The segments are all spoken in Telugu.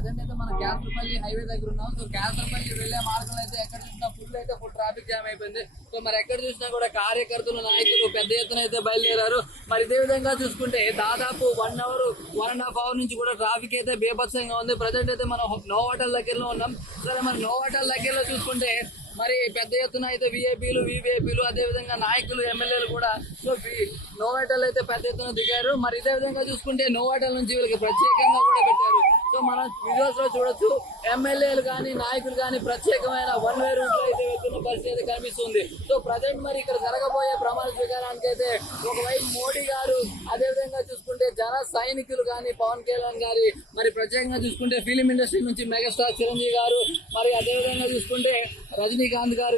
ప్రజెంట్ అయితే మన క్యాసరపల్లి హైవే దగ్గర ఉన్నాం. సో క్యాసరపల్లి వెళ్ళే మార్గంలో అయితే ఎక్కడ చూసినా ఫుల్ అయితే ఫుల్ ట్రాఫిక్ జామ్ అయిపోయింది. సో మరి ఎక్కడ చూసినా కూడా కార్యకర్తలు నాయకులు పెద్ద ఎత్తున అయితే బయలుదేరారు. మరి ఇదే విధంగా చూసుకుంటే దాదాపు one hour one and half hour నుంచి కూడా ట్రాఫిక్ అయితే బేభత్సంగా ఉంది. ప్రజెంట్ అయితే మనం నో హోటల్ దగ్గరలో ఉన్నాం. సరే మరి నో హోటల్ దగ్గరలో చూసుకుంటే మరి పెద్ద ఎత్తున అయితే విఐపీలు వివిఐపీలు అదే విధంగా నాయకులు ఎమ్మెల్యేలు కూడా సో నోవాటల్ అయితే పెద్ద ఎత్తున దిగారు. మరి ఇదే విధంగా చూసుకుంటే నోవాటల్ నుంచి వీళ్ళకి ప్రత్యేకంగా కూడా పెట్టారు. మనం వీడియోస్లో చూడొచ్చు. ఎమ్మెల్యేలు కానీ నాయకులు కానీ ప్రత్యేకమైన వన్ వే రూట్లో అయితే వెళ్తున్న పరిస్థితి అయితే కనిపిస్తుంది. సో ప్రజెంట్ మరి ఇక్కడ జరగబోయే ప్రమాణ స్వీకారానికి అయితే ఒకవైపు మోడీ గారు అదే విధంగా చూసుకుంటే జన సైనికులు కానీ పవన్ కళ్యాణ్ గారి మరి ప్రత్యేకంగా చూసుకుంటే ఫిలిం ఇండస్ట్రీ నుంచి మెగాస్టార్ చిరంజీవి గారు మరి అదే విధంగా చూసుకుంటే రజనీకాంత్ గారు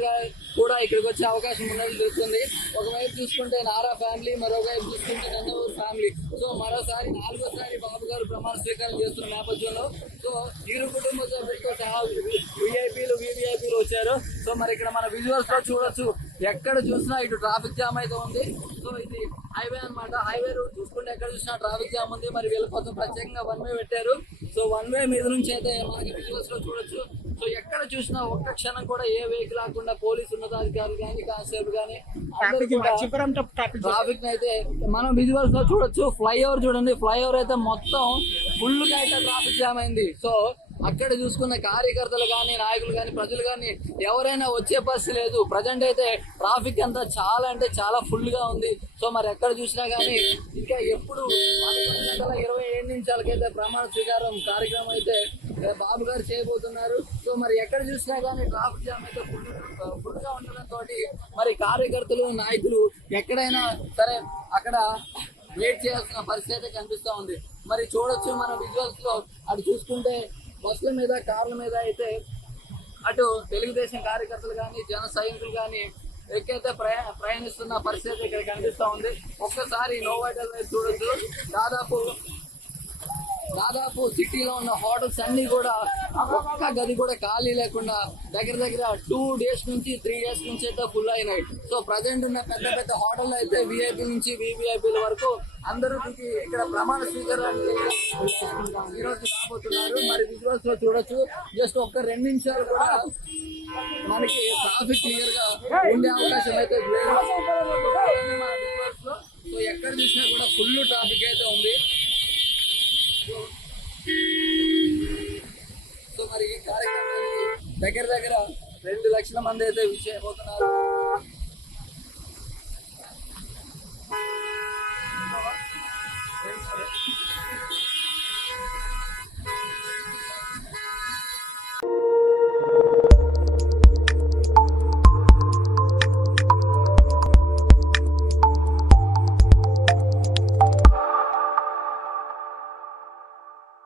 కూడా ఇక్కడికి వచ్చే అవకాశం ఉన్నది తెలుస్తుంది. ఒకవైపు చూసుకుంటే నారా ఫ్యామిలీ మరోవైపు చూసుకుంటే నందవూరు ఫ్యామిలీ. సో మరోసారి నాలుగోసారి బాబు గారు ప్రమాణ స్వీకారం చేస్తున్న నేపథ్యంలో సో ఇరు కుటుంబ సభ్యులతో సహా విఐపీలు వివిఐపీలు వచ్చారు. సో మరి ఇక్కడ మన విజువల్స్లో చూడొచ్చు ఎక్కడ చూసినా ఇటు ట్రాఫిక్ జామ్ అయితే ఉంది. సో ఇది హైవే అన్నమాట. హైవే రూట్ చూసుకుంటే ఎక్కడ చూసినా ట్రాఫిక్ జామ్ ఉంది. మరి వీళ్ళ కోసం ప్రత్యేకంగా వన్ వే పెట్టారు. సో వన్ వే మీద నుంచి అయితే మనకి విజువల్స్లో చూడొచ్చు. సో ఎక్కడ చూసినా ఒక్క క్షణం కూడా ఏ వెహికల్ ఆకుండా పోలీసు ఉన్నతాధికారులు కానీ కానిస్టేబుల్ కానీ ట్రాఫిక్ అయితే మనం విజువల్స్లో చూడొచ్చు. ఫ్లైఓవర్ చూడండి. ఫ్లైఓవర్ అయితే మొత్తం ఫుల్గా అయితే ట్రాఫిక్ జామ్ అయింది. సో అక్కడ చూసుకున్న కార్యకర్తలు కానీ నాయకులు కానీ ప్రజలు కానీ ఎవరైనా వచ్చే పరిస్థితి లేదు. ప్రజెంట్ అయితే ట్రాఫిక్ అంతా చాలా అంటే చాలా ఫుల్గా ఉంది. సో మరి ఎక్కడ చూసినా కానీ ఇంకా ఎప్పుడు ఇరవై నిమిషాలకైతే ప్రమాణ స్వీకారం కార్యక్రమం అయితే బాబు గారు చేయబోతున్నారు. సో మరి ఎక్కడ చూసినా కానీ ట్రాఫిక్ జామ్ అయితే ఫుల్ ఫుల్ ఉండడంతో మరి కార్యకర్తలు నాయకులు ఎక్కడైనా సరే అక్కడ వెయిట్ చేయాల్సిన పరిస్థితి అయితే కనిపిస్తూ ఉంది. మరి చూడొచ్చు మన విజువల్స్లో అటు చూసుకుంటే బస్సుల మీద కార్ల మీద అయితే అటు తెలుగుదేశం కార్యకర్తలు కానీ జన సైనికులు కానీ ఎక్కైతే ప్రయా ప్రయాణిస్తున్న పరిస్థితి ఇక్కడ కనిపిస్తూ ఉంది. ఒక్కసారి నోవాటల్ వైపు చూడొచ్చు. దాదాపు దాదాపు సిటీలో ఉన్న హోటల్స్ అన్ని కూడా ఒక్క గది కూడా ఖాళీ లేకుండా దగ్గర దగ్గర టూ డేస్ నుంచి త్రీ డేస్ నుంచి అయితే ఫుల్ అయినాయి. సో ప్రజెంట్ ఉన్న పెద్ద పెద్ద హోటల్ అయితే విఐపి నుంచి వివిఐపీల వరకు అందరూ ఇక్కడ ప్రమాణ స్వీకారానికి ఈరోజు రాబోతున్నారు. మరి విజువల్స్లో చూడొచ్చు. జస్ట్ ఒక్క రెండు నిమిషాలు కూడా మనకి ట్రాఫిక్ క్లియర్గా ఉండే అవకాశం అయితే లేదు. సో ఎక్కడ చూసినా కూడా ఫుల్ ట్రాఫిక్ అయితే ఉంది సో మరి ఈ కార్యక్రమానికి దగ్గర దగ్గర రెండు లక్షల మంది అయితే విషయ పోతున్నారు